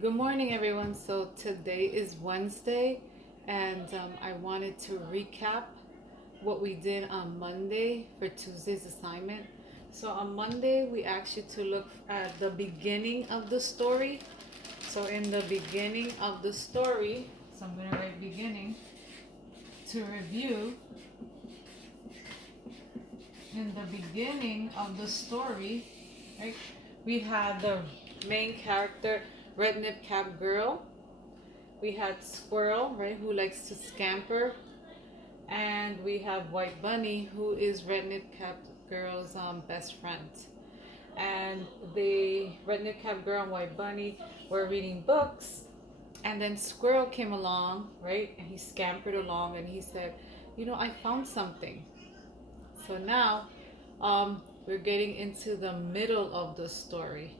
Good morning, everyone. So today is Wednesday, and I wanted to recap what we did on Monday for Tuesday's assignment. So on Monday, we asked you to look at the beginning of the story. So in the beginning of the story, so I'm going to write beginning to review. In the beginning of the story, right, we had the main character, Red Nip Cap Girl. We had Squirrel, right, who likes to scamper, and we have White Bunny, who is Rednip Cap Girl's best friend. And the Rednip Cap Girl and White Bunny were reading books, and then Squirrel came along, right, and he scampered along, and he said, I found something. So now, we're getting into the middle of the story.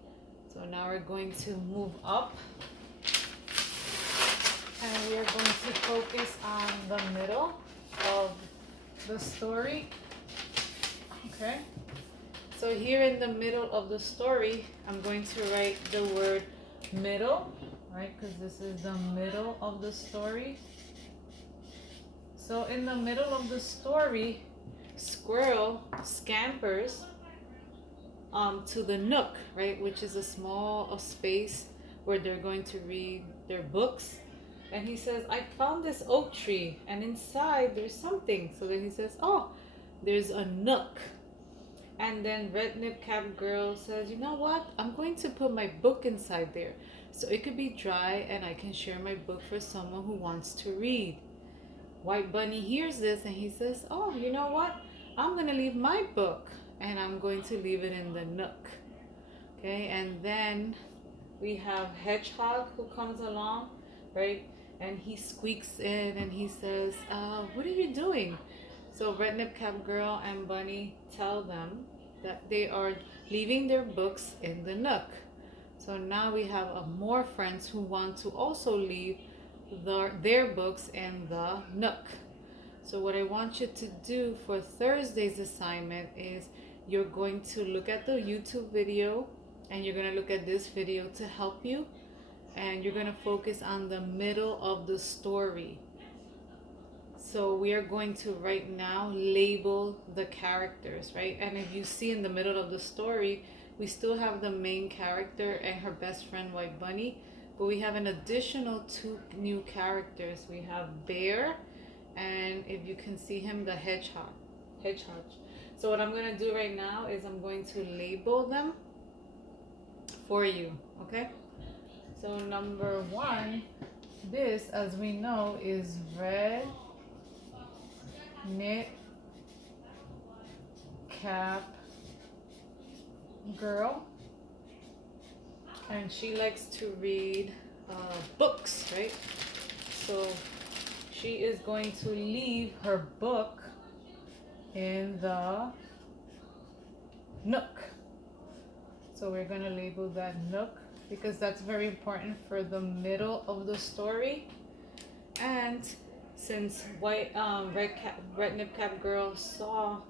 So now we're going to move up, and we are going to focus on the middle of the story. Okay, so here in the middle of the story, I'm going to write the word middle, right, because this is the middle of the story. So in the middle of the story, Squirrel scampers to the nook, right, which is a small space where they're going to read their books. And he says, I found this oak tree, and inside there's something. So then he says, oh, there's a nook. And then Red Nip Cap Girl says, you know what? I'm going to put my book inside there. So it could be dry and I can share my book for someone who wants to read. White Bunny hears this and he says, oh, you know what? I'm going to leave my book and I'm going to leave it in the nook. Okay, and then we have Hedgehog who comes along, right? And he squeaks in and he says, what are you doing? So Rednip Cap Girl and Bunny tell them that they are leaving their books in the nook. So now we have more friends who want to also leave their books in the nook. So what I want you to do for Thursday's assignment is you're going to look at the YouTube video and you're going to look at this video to help you, and you're going to focus on the middle of the story. So we are going to right now label the characters, right? And if you see in the middle of the story, we still have the main character and her best friend White Bunny, but we have an additional two new characters. We have Bear, and if you can see him, the Hedgehog. Hedgehog. So what I'm going to do right now is I'm going to label them for you, okay? So number one, this, as we know, is Red Knit Cap Girl, and she likes to read books, right? So she is going to leave her book in the nook. So we're going to label that nook because that's very important for the middle of the story. And since Red Nip Cap Girl saw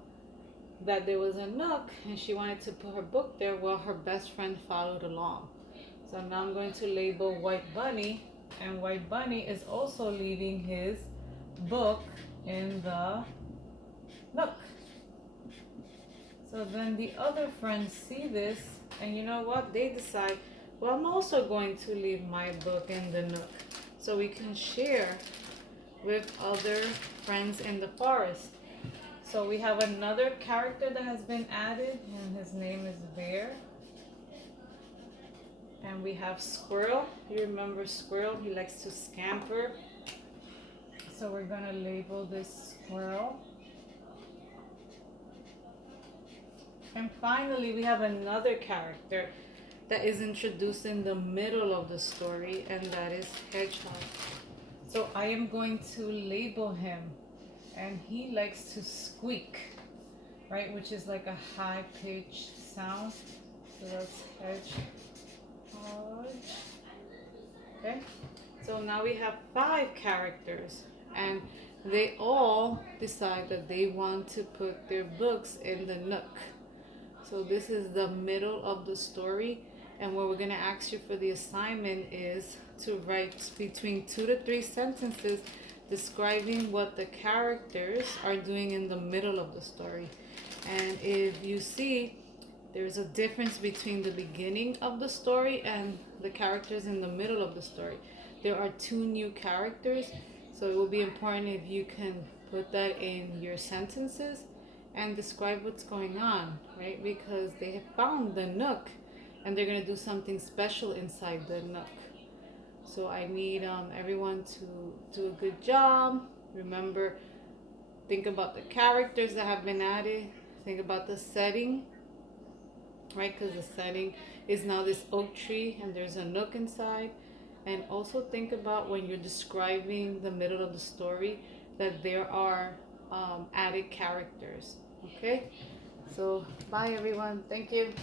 that there was a nook and she wanted to put her book there, well, her best friend followed along. So now I'm going to label White Bunny, and White Bunny is also leaving his book in the nook. So then the other friends see this, and you know what? They decide, well, I'm also going to leave my book in the nook so we can share with other friends in the forest. So we have another character that has been added, and his name is Bear. And we have Squirrel. You remember Squirrel? He likes to scamper. So we're going to label this Squirrel. And finally, we have another character that is introduced in the middle of the story, and that is Hedgehog. So I am going to label him, and he likes to squeak, right, which is like a high-pitched sound. So that's Hedgehog. Okay, so now we have 5 characters, and they all decide that they want to put their books in the nook. So this is the middle of the story, And what we're going to ask you for the assignment is to write between 2 to 3 sentences describing what the characters are doing in the middle of the story. And if you see, there's a difference between the beginning of the story and the characters in the middle of the story. There are 2 new characters, so it will be important if you can put that in your sentences and describe what's going on, right? Because they have found the Nook and they're going to do something special inside the Nook. So I need everyone to do a good job. Remember, think about the characters that have been added. Think about the setting, right? Because the setting is now this oak tree and there's a Nook inside. And also think about when you're describing the middle of the story that there are added characters. Okay? So bye everyone. Thank you.